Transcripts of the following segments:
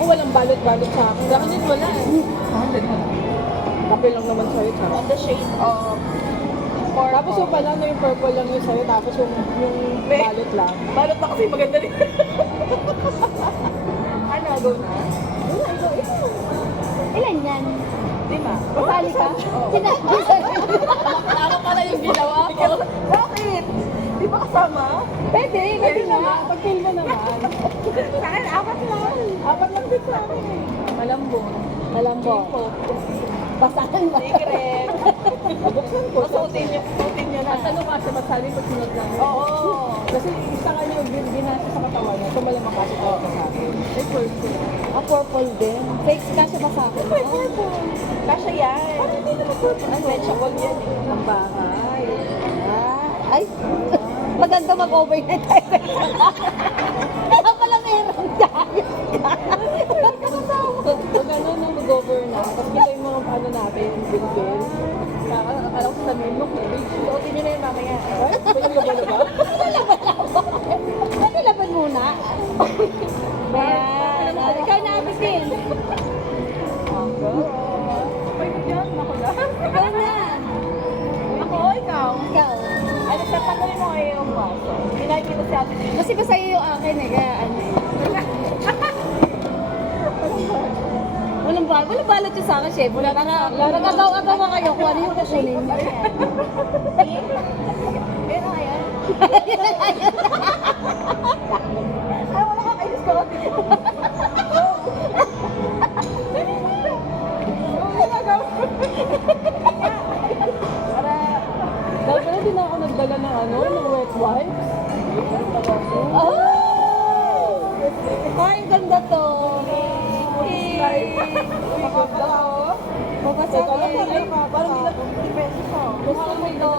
Ako walang balot-balot sa akin. Dahil din wala eh. Kapil lang naman sa'yo, tsaka. On the shade of purple. Tapos yung pala, no, yung purple lang yung sa'yo, tapos yung balot lang. Balot na kasi maganda rin. Ano, go na? Wala, ikaw. Ilan yan? Lima. Kasali ka? Oo. Sinabi Tama pala yung ginawa ko. Bakit? Di ba kasama? Pwede nga. Pag-feel mo naman. Sa akin, apat lang. Apat lang din sa akin eh. Malambot. Malambo. Basahan ba? Secret. Buksan ko. Susutin niyo na. Ang tanong kasi masabi pag sinod lang. Oo. Kasi isa ka niya ginasa sa katawan niya, so malamang kasi talaga sa akin. Ay, purple. Ah, purple din. Fake ka siya ba sa akin? Ay, purple. Kasha yan. Parang hindi naman purple. Unmentionable yan eh. Ang bahay. Ah, ay. Maganda mag-overnight tayo. Kaya pala meron tayo. Pag ano, nung mag-over na, tapos kita yung mga ano natin, bilbil. Akala ko sa menu, Suotin niyo na yun mamaya. ay, ba yung labo-labo? Ano laban muna? Ayan. Ikaw na, Abisin. Pwede yan, ako lang. Ikaw na. Ako, ikaw. Ikaw. Ano sa panoy mo ay yung baso? Hindi nakikita si ate dito. Kasi ba sa'yo yung akin eh, kaya ano eh. Walang balot yung sa akin, chef. Nag-agaw-agaw ka kayo kung ano yung kukunin. Pero ayan. Ay, wala kang kainis ko. Para, Dahil pala din ako nagdala ng ano, ng wet wipes. Oh! Ay, ang ganda to. Babasa ko eh. parang nila 50 pesos ko. Gusto mo ito.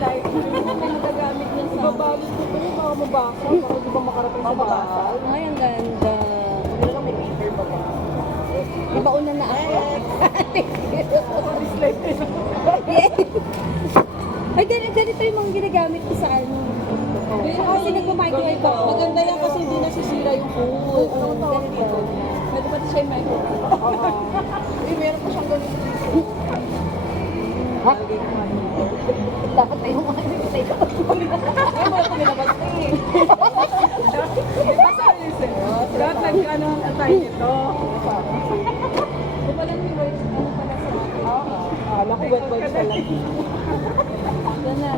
Like, may nagagamit niya sa... Ibabalot ko pa yung baka mabasa, para di ba makarating sa bahay. Ay, ang ganda. Hindi lang may paper ba ba? Iba una na ako. Dislike ko yun. Ay, ganito yung mga ginagamit ko sa ano. Kasi nagpa-microwave ako. Maganda yan kasi hindi nasisira yung food. Oo, ganito. Pwede pati siya yung microwave. Oo. Eh, meron pa siyang ganito dito. Ha? Dapat na yung mga sa'yo. Ay, wala ko nilabas na eh. Basta yun sa'yo. Dapat nag-ano ang tayo nito. Di ba lang yung wet, ano pala sa mga? Oo. Akala ko wet wipes pala. Yan na.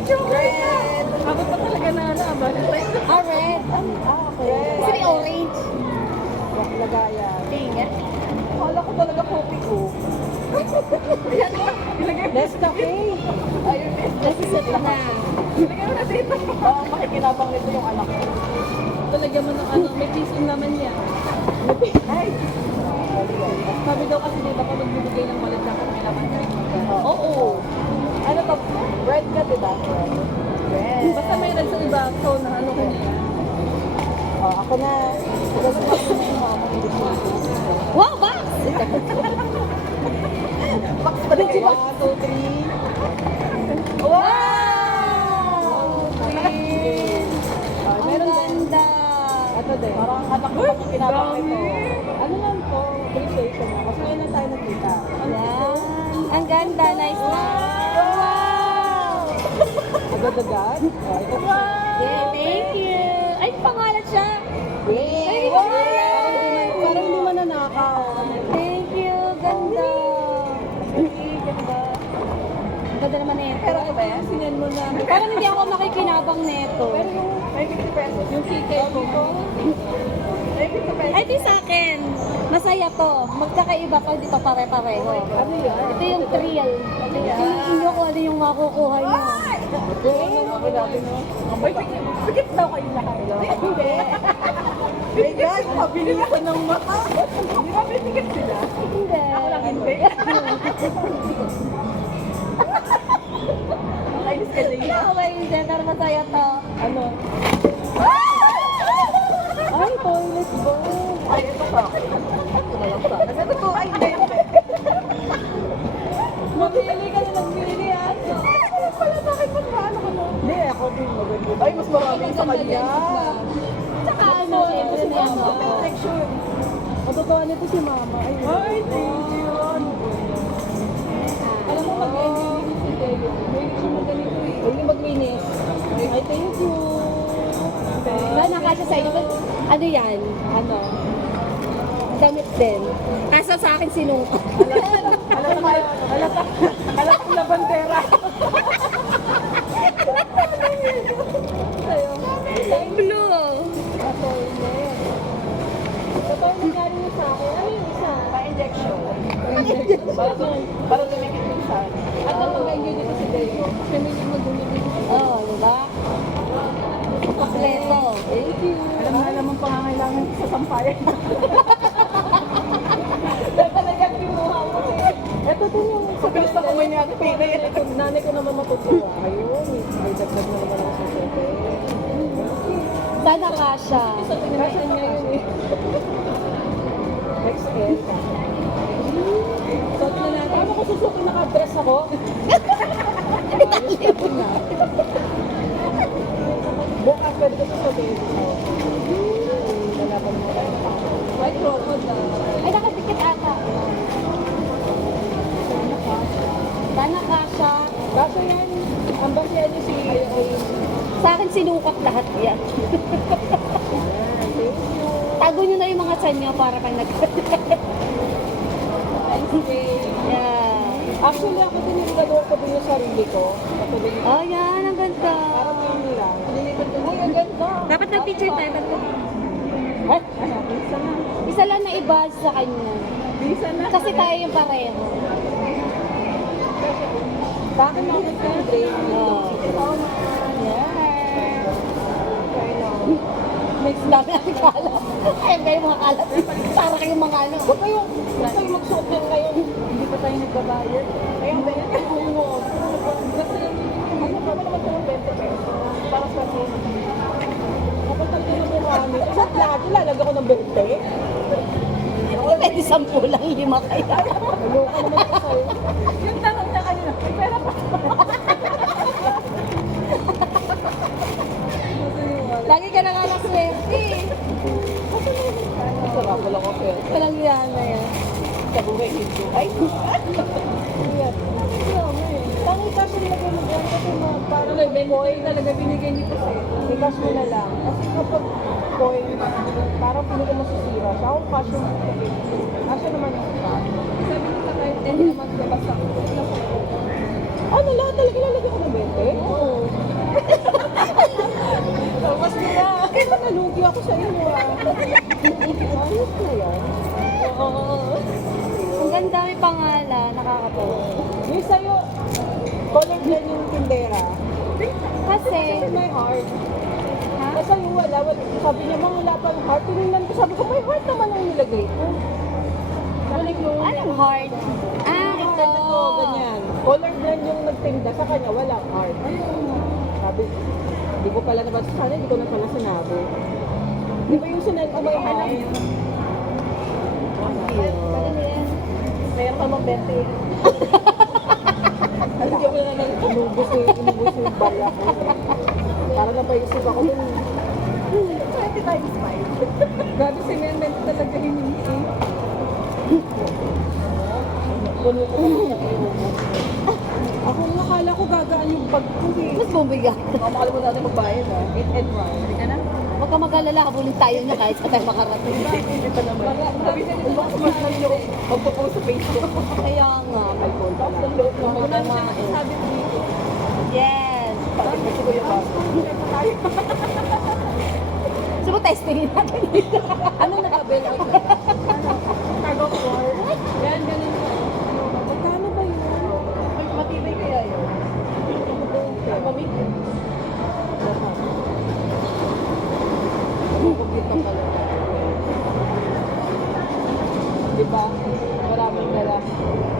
Red! Ako pa talaga na Valentine's. Ah, red. Okay. Kasi may orange. Lagayan. Tingin. Akala ko talaga coffee ko. Ayan o. Ilagay mo. Nescafe. Ayun, Nasiset na. ilagay mo na dito. Oo, makikinabang nito yung anak ko. Talagyan mo ng ano, may pising naman yan. Ay! Sabi daw kasi di ba pag magbibigay ng wallet dapat may laman ka rin. Oo. Ano to? Red ka, diba? Red. Basta may red sa iba, so na ano ko niya. Oh, ako na. Kasi ako na yung mama hindi ko. Wow, box! Box pa rin si Box. 1, 2, 3. Wow! Ang Meron din. ganda. Ito din. Parang anak ko pag kinabang nito. Ano lang to, appreciation na. Kasi ngayon lang tayo nagkita. Yan. Ang ganda. Nice na. Wow! Agad-agad. Oh, ito. Yeah, thank you. Ay, pangalan siya. Ay, Wow! Parang hindi mananakaw. Thank you. Ganda. Ganda. Ganda naman na ito. Pero ano ba yan? Sinend mo na. Parang hindi ako makikinabang neto. Pero yung may 50 pesos. Yung ticket ko. May 50 pesos. Ay, ito yung sa akin. Masaya to. Magkakaiba pa, hindi pa pare-pareho. Ano yan? Ito yung thrill. Hindi ko kung ano yung makukuha niyo. Ako natin. May pikit daw kayo lahat. Hindi. Hey guys, mabilisan ng mata. Hindi ba may pikit sila? Hindi. Ako lang hindi. Nakainis ka din. Okay, hindi. Pero masaya to. Ano? Ay, toilet bowl. Ay, ito pa. Ito to. Ay, hindi. Mamili ka na nagpili ah. Bakit mas paano ka no? Hindi, ako din maganda. Ay, mas marami sa kanya. ano. Protection. Matutuwa nito si mama. Ay, thank you. Alam mo, mag-engineering si Deo. May siya maganito eh. Huwag maglinis. Ay, thank you. Sana kasya sa inyo. Ano yan? Ano? Damit din. Kaso sa akin sinungkat. Alam na bandera. Blue. Ito yung nangyari mo sa akin. Ano yung isa? Pa-injection. Para lumikit yung isa. At ang mag-enjoy dito si Deo. Kasi may mag-enjoy. Oo, diba? Kompleto. Thank you. Alam mo pangangailangan sa sampayan. Talaga kinuha mo eh. Ito din yung sa bilis na kamay niya. Nanay ko naman matutuwa. Ayun, may dagdag na naman ako sa sete. Sana kasya. So, tinanasan niya yun eh. Next is. Suot na natin. Paano ko susukin naka-dress ako? Ayos ka din na. Bukas pwede ko sasabihin. Lalaban mo tayo. White crocodile. Ay, nakadikit ata. Sana kasya. Kaso yan, ang basihan niyo si Sa akin sinukat lahat yan. Tago nyo na yung mga tiyan nyo para pag Yeah. Actually, ako din yung gagawa ko din yung sarili ko. Patuloy ko. Oh, yan. Ang ganda. Parang yun nila. Ay, ang ganda. Dapat nag-picture tayo. Ay, bisa na. Isa lang na iba sa kanya. Bisa na. Kasi tayo yung pareho. Sa akin lang ito yung brain. Oh. Yeah. Mix lang ang kalat. Ayun kayo mga kalat. Para kayong mga ano. Huwag kayong magsuot yan ngayon. Hindi pa tayo nagbabayad. Kaya ba yan? Oo. Ano pa ba naman ito ng 20 pesos? Para sa akin. Kapag talaga yung buhani. Sa plato, lalagyan ko ng 20. Hindi pwede 10 lang 5 kaya. Naloka naman ko sa'yo. Yung tanong niya kanina, may pera pa. Lagi ka nakalaswerte. Sarap, wala ko pero. Walang yan na yan. Sa buhay hindi. Ay! Pangit kasi nilagay mo dyan kasi parang Boy, talaga binigay niyo kasi. Bigas mo na lang. Kasi kapag coin, parang pili ko masisira siya. Ako cash yung sabihin. Cash naman yung cash. Sabi niyo sa kahit hindi naman babasa. Ano lahat talaga lalagyan ko ng 20? Oo. Tapos nila. Kaya nalugi ako sa inyo ah. Ayos na yan. Oo. Ang ganda may pangalan. Nakakatawa. Yung sa'yo, color blend yung tindera. Kasi, Kasi may heart. ha? Kasi yung wala, sabi niya mga wala pang heart. Tinignan ko, sabi ko may heart naman ang nilagay ko. Balik mo. Anong heart? Ah, ito. Ito, ganyan. Color blend yung nagtinda, sa kanya walang heart. Sabi, hindi ko pala nabasa sa kanya, hindi ko na pala sinabi. Di ba yung sinend ko may heart? Meron ka mong 20. Hindi ko na nang inubos yung bala ko. Para napaisip ako dun. 20 times 5. Grabe si Mehmet talaga hiningi. Puno ko na ako nakala ko gagaan yung bag ko eh. Mas bumigat. Makakalimutan natin magbayad ha. Eat and run. Hindi ka na? Huwag ka mag-alala. Habulin tayo niya kahit sa tayo makarating. Hindi pa naman. Ang baka mas lang yung magpo-post sa Facebook. Kaya nga. Ay, phone pa lang. Loob ng mga Wala siya nasasabi ko dito. Yes. Kasi ko yung bago. So, testingin natin. Ano naka-bell out na? Cargo floor. Yan, ganun ka. Magkano ba yun? Matibay kaya yun? Pamit yun. Compute ng pala. Diba? Maraming dala.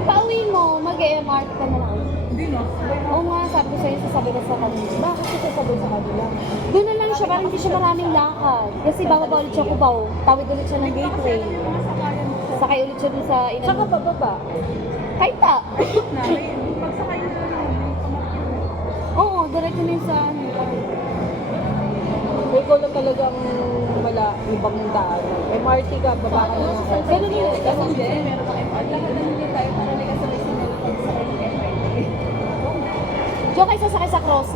Pauwi mo, mag-MR ka na lang. Hindi na. Oo nga, sabi ko sa'yo, sasabi ko sa kanila. Bakit ito sabay sa kanila? Doon na lang siya, parang hindi siya maraming lakad. Kasi bababa ulit siya Cubao. Tawid ulit siya ng gateway. Sakay ulit siya dun sa Saka bababa. Kahit ta. Na, may pagsakay na lang. May Oo, diretso na yun sa ano. May ikaw lang talagang wala ibang daan. MRT ka, baba ka na ng Ganun yun. Ganun din, meron ng MRT. Lahat na hindi tayo para may kasabay si Mel pag sa MRT. Diyo kayo sasakay sa cross.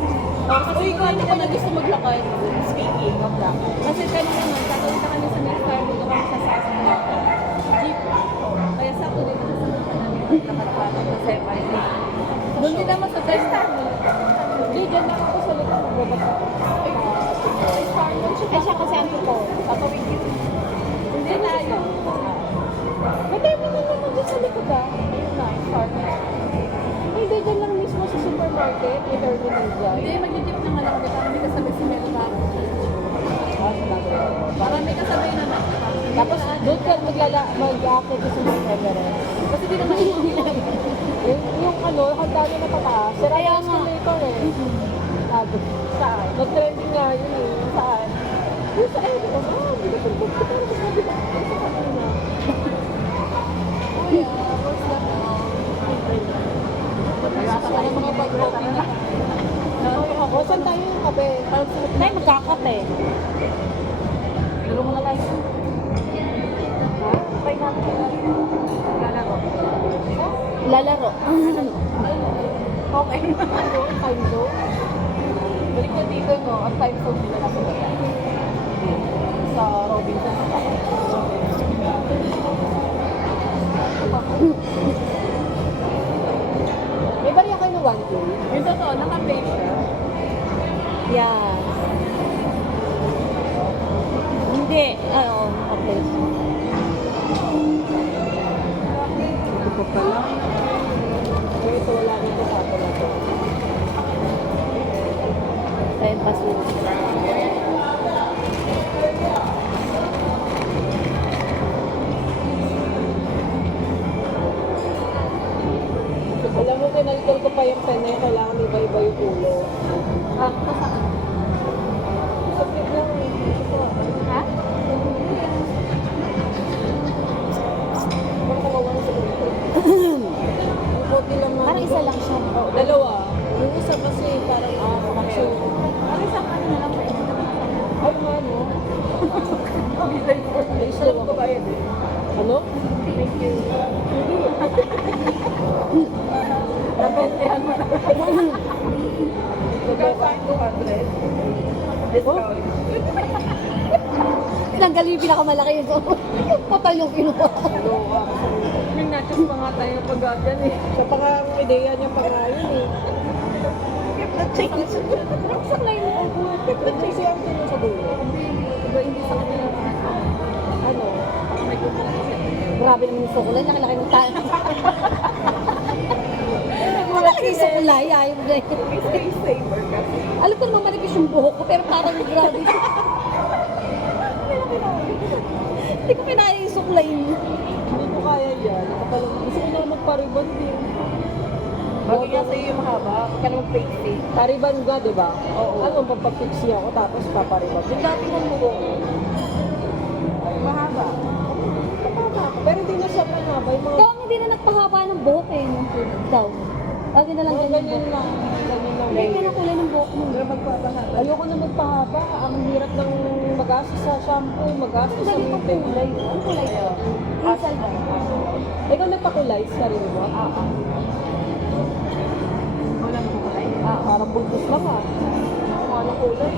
Kasi ikaw hindi ka na gusto maglakad. Speaking of that. Kasi kanina naman, tatawid ka kami sa Mel Fire, doon kami sa Sasa. Jeep. Kaya sakto din masasagot ka namin maglakad pa sa MRT. Doon din naman sa first time. Hindi, dyan lang ako sa likod magbabasa. Ay, siya kasi ang ko. Tatawid dito. Hindi tayo. Pwede mo na naman dyan sa likod ah. Ayun na, Starbucks. Hindi, dyan lang mismo sa supermarket, may terminal dyan. Hindi, mag-jeep na nga lang kami para may kasabay si Mel na. Para may kasabay na na. Tapos doon ka mag-aakit sa Mount Everest. Kasi di naman Yung ano, hagdanan na pataas. Sira yung escalator eh. Sabi. saan. Nag-trending nga yun eh. Saan? Yung sa Edo. Hindi ko tulog. Sabi ko, sa kanina. Kuya, what's that now? Nasa ka ng mga pag-copy na. O, saan tayo yung kape? Nay, magkakape. Laro mo na tayo. Ha? Try natin. Lalaro. Lalaro. Okay. Ano? Time zone? Balik ko dito, no? Ang time zone nila nasa baba. Sa Robinson. May bariya kayo ng 1 day? Yung totoo, naka-pay siya. Yeah. Hindi. Oo, okay. Ito pa pala. Kaya ito wala nito sa atin na to. Kaya paso. Alam mo, kinalkal ko pa yung pen na yun, kailangan iba-iba yung ulo. Ah, kasama. Sakit lang eh. Ha? Parang kawawa na sa ulo. Ang puti lang na. Parang isa lang siya. Oh, dalawa. Yung isa kasi parang action. Ano isang ano na lang ba? Hindi naman Ay, mano. Ay, Alam ko ba yan eh? Ano? Thank you. Nabentehan mo na. Nagkasaan 200. Discount. Tanggalin yung pinakamalaki yun. Total yung kinuha. May nachos pa nga tayo pag dyan eh. Siya pa nga ang ideya niya pa nga yun eh. Keep the change. Saklay mo. Kasi ang tinong sa dulo. Diba hindi sa kanila Ano? may kumpara siya. Grabe naman yung sukulay. Nakalaki ng tayo. Malaki yung sukulay. Ayaw mo na yun. May space saver kasi. Alam ko naman manipis yung buhok ko. Pero parang grabe. Hindi ko pinaya yung sukulay niya. Hindi ko kaya yan. Gusto ko na magparibon din. Bagay nga sa'yo yung mahaba. Huwag ka na mag-face it. Pariban ka, di ba? Oo. Ano, magpapixie ako tapos papariban. Yung dati mong buhok. Mahaba. Pero hindi na siya panaba. Yung mga Ikaw ang hindi na nagpahaba ng buhok eh. Ikaw. Lagi na lang mga ganyan ganyan buhok. lang. Ganyan lang. Ganyan ang kulay ng buhok mo. Pero magpapahaba. Ayoko na magpahaba. Ang hirap ng magastos sa shampoo, magastos sa Ang galing ngipin. pang kulay. Ang kulay ko. Isal ba? Ikaw nagpakulay sa rin mo? Wala na kulay. Parang bulbos lang ah. Wala kulay.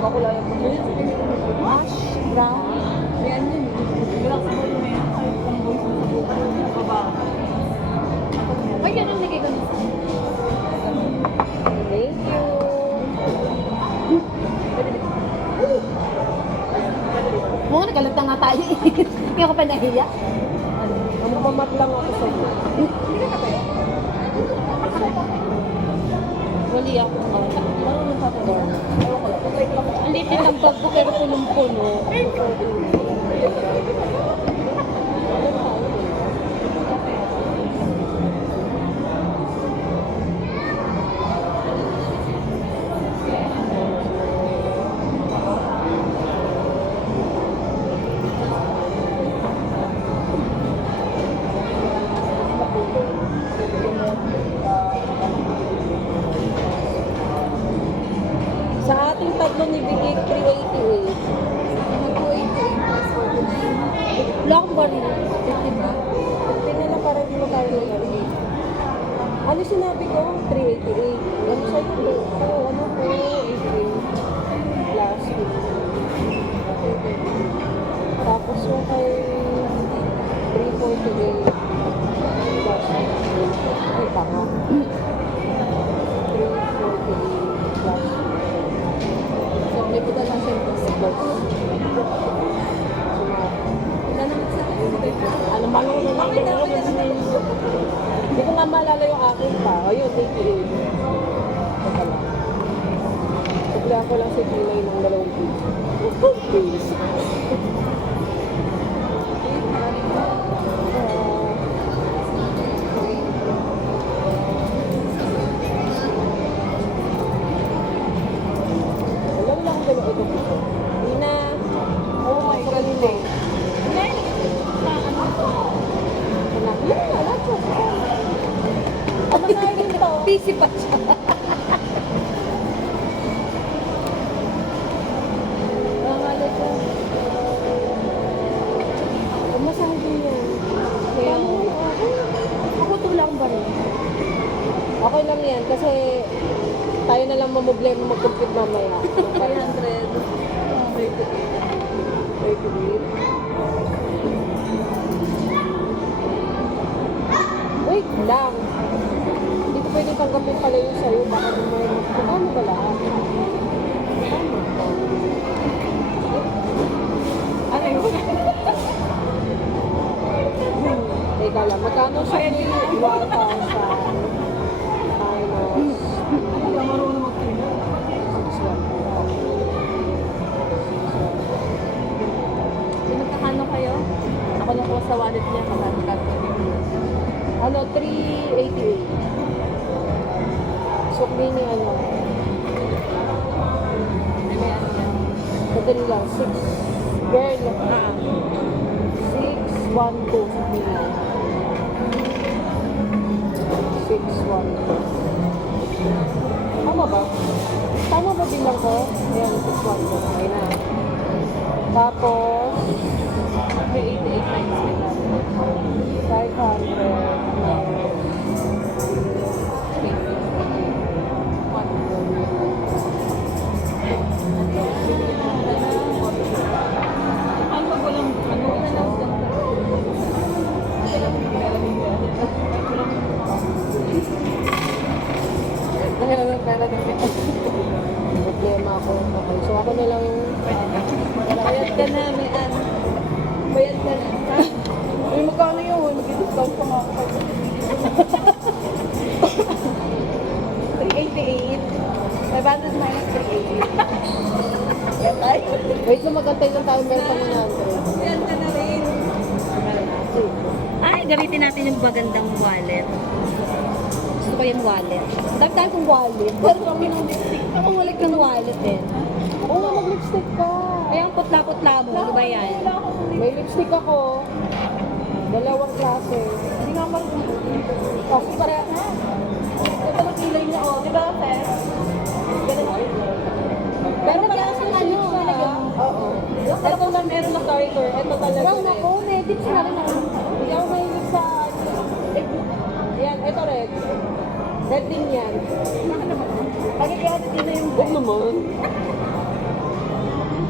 Bakulay ang kulay. Ash, brown. Yan yun. Bilang sa buhay may kahit kung boys mo sa buhay. Nababa. Ay, ganun nagay ko na. Thank you. Oo, nagkalata nga tayo eh. Hindi ako pa nahiya. Ano pamat lang ako sa iyo. Wali ako. Marunong sa ito. Ewan ko lang. Patay lang. Ang liit ng bag ko pero punong-puno. Sa ating tatlo ni Bigay 388. Mag-288 pa rin. 50 ba? 15 na lang para di mo tayo nag-argue. Ano sinabi ko? 388. Ano sa'yo po? Ano po? 88. Last week. Tapos yung kay 348. Last week. Ay, tama. 348. Last week. So, may puta lang siya yung Wala naman sa akin. Ano ba nung Hindi ko nga maalala yung akin pa. O yun, 88. Teka lang. Bigla ko lang si Pinay ng 2 piece. Alam mo lang kung gano'n ito gusto. Ina. Oh my God. Anak, yun na, lahat siya. Ano na yun to? Busy pa siya. Nangali siya. Umasahe din yan. Kaya, Ako tulang ba rin? Okay lang yan kasi tayo na lang mamblema mag-compute mamaya. 500. 38. Wait lang. Hindi ko pwede tanggapin pala yung sa'yo. Baka may ano ba lahat? Ano yun? Teka lang, magkano siya ni 1,000 minus Wala marunong mag-tino. 6,100. Pinagkakano kayo? Ako na po sa wallet niya. Magkakano Ano, 388. Sukli ni ano. may ano yan. Madali lang, 6. Girl, 612 sukli niya. 612. Tama ba? Tama ba bilang ko? Ayan, 612. Ayun na. Tapos, 388 times 500. Ang pag walang ano, Dahil lang pera ng problema ako. Okay, so ako na lang yung... bayad ka na, may ano. Bayad ka na. Uy, magkano yun? Mag-discount pa nga ako. 388. 500 minus 388. Yan tayo. Wait, so magantay lang tayo meron pa 100. Yan ka na rin. ay, gamitin natin yung magandang wallet. Gusto ko yung wallet. Dahil tayo kong wallet. Pero kami ng lipstick. Ako wala kang wallet eh. Oo nga, mag-lipstick ka. Kaya ang putla-putla mo, di ba yan? May lipstick ako. 2 klase. Hindi nga marunong. Kasi pareha na. Ito lang kilay niya, oh. Di ba, Fer? Ganun ako. Pero kaya sa ano, Oo. Ito na meron na character. Ito talaga. brown ako, may tips na rin ako. Hindi ako mahilig sa... Yan, ito red. Red din yan. Bakit naman? Bakit kaya natin na yung Huwag naman.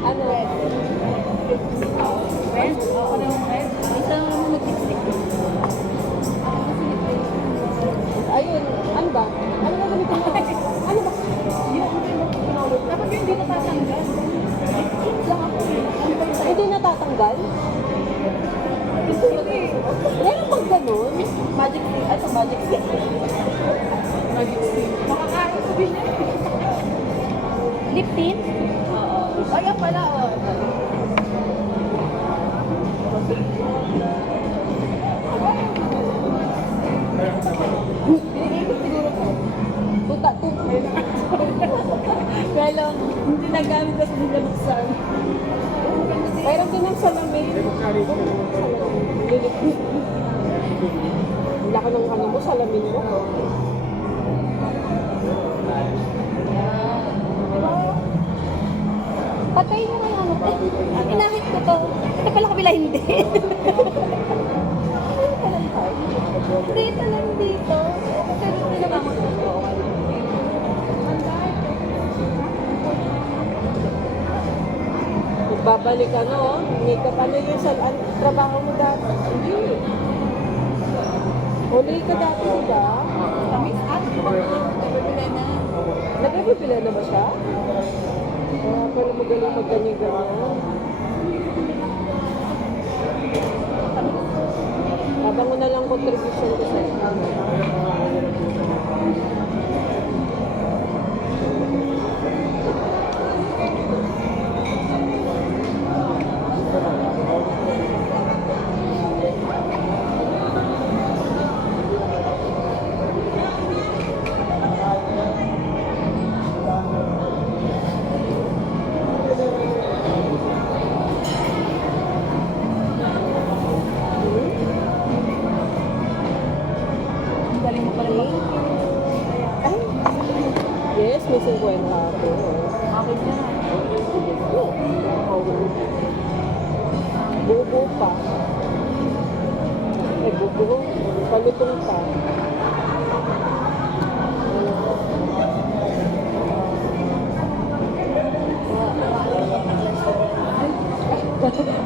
Ano? red? Ako na yung red. Isa mo mag-lipstick. Ayun. Ano ba? Ano ba gamitin mo? Ano ba? Dapat yung hindi natatanggal. Hindi natatanggal? Hindi. Meron pag ganun? Magic stick. Ano, magic stick? Magic stick. Makakain ko din yan. Lip tint? Oo. Ay, yan pala, oh. Tuta, tuta. Kaya lang, hindi nagamit kasi hindi nabuksan. Meron din ng salamin. Lilik. Wala ka ng ano mo, salamin mo. Patay Try mo nga ano. Inahit ko to. Ito pala kabila hindi. Dito lang dito. Pero pinamamot ko. Babalik ano, makeup ano yung trabaho mo dati? Hindi. Huli ka dati, di ba? Kami sa atin, nagpapila na. Nagpapila na ba siya? Pero magaling magganyan-ganyan. Habang mo na lang contribution ko sa'yo. Ang galing mo pala mag- Yes, may 50 ako. Akin na. Buo pa. Eh, buo. Palutong pa.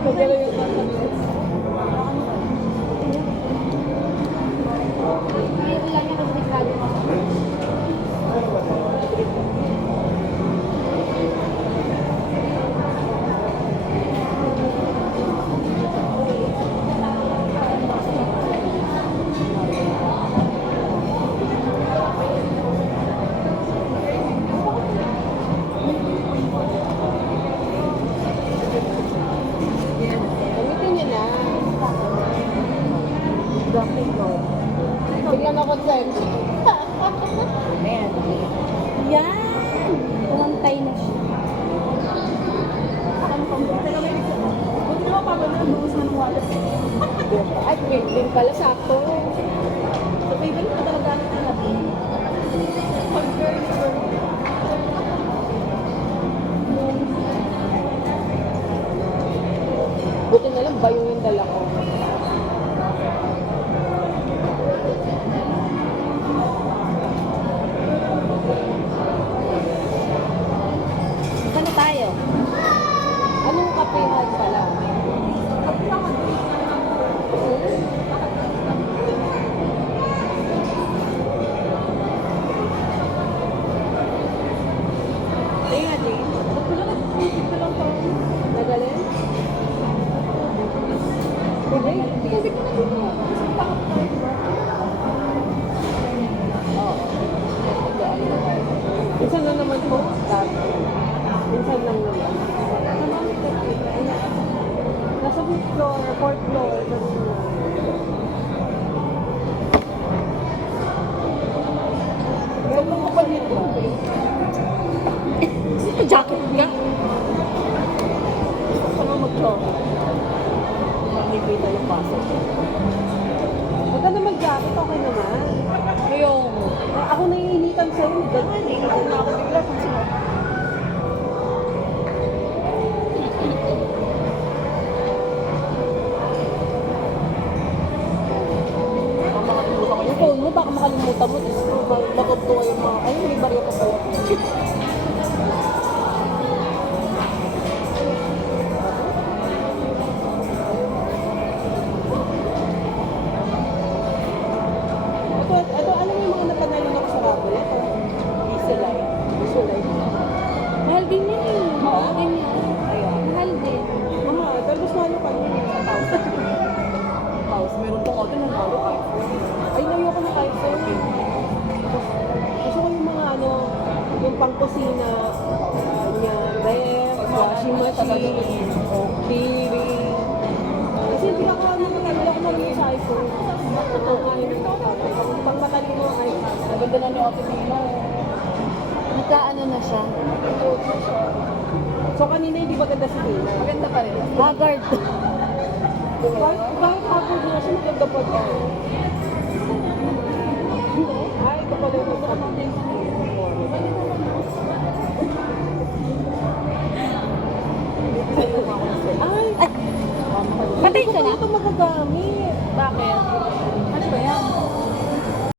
Magaling yung Meron lang yung komplikado mo. Gamitin niyo na. Dropping ko. Bigyan ako sense. Ayan. Yan! Tumantay na siya. Buti naman pa ba na bukas na ng water? Ay, din pala sakto. So, favorite ko talaga natin. Pag girl, Buti na lang bayong yung dala ko. Saan na tayo? Anong kapehan pala? Ayun nga, Jay. Ba't ko lang nag-isip ko lang to? Nagalin? Hindi. Hindi ko na dito. Oo. Minsan lang naman po. Minsan lang naman. Nasa 5th floor, 4th floor. Ganun ko pa dito. Jacket nga. Ano mag-shop? Makikita yung pasok. Huwag ka na mag-jacket, okay naman. Yung... Ako naiinitan sa'yo. Naiinitan na ako bigla kung sino. Yung phone mo, baka makalimutan mo. Tapos matutuwa yung mga... Ay, may barya pa pala. Ito, alam mo yung mga napanalo na ko sa Raffle? Ito, Easylight. Easylight. Mahal din yan eh. Oo. Din yan. Ayun. Mahal din. Mama, tapos malo ka yun sa 1,000. House, meron pong auto na nalo kahit Ay, ayoko na kahit sa'yo. Gusto ko yung mga ano, yung pang-kusina, niya, ref, washing machine, TV. Kasi hindi ako ako marunong sa iPhone. Oo, ayaw mo pang matalino ay Naganda na ni Ate Dina. Nagkaano na siya. So kanina hindi maganda si Dina. Maganda pa rin. Haggard. Kahit hapon na siya maganda pa din. Ay, ito pala yung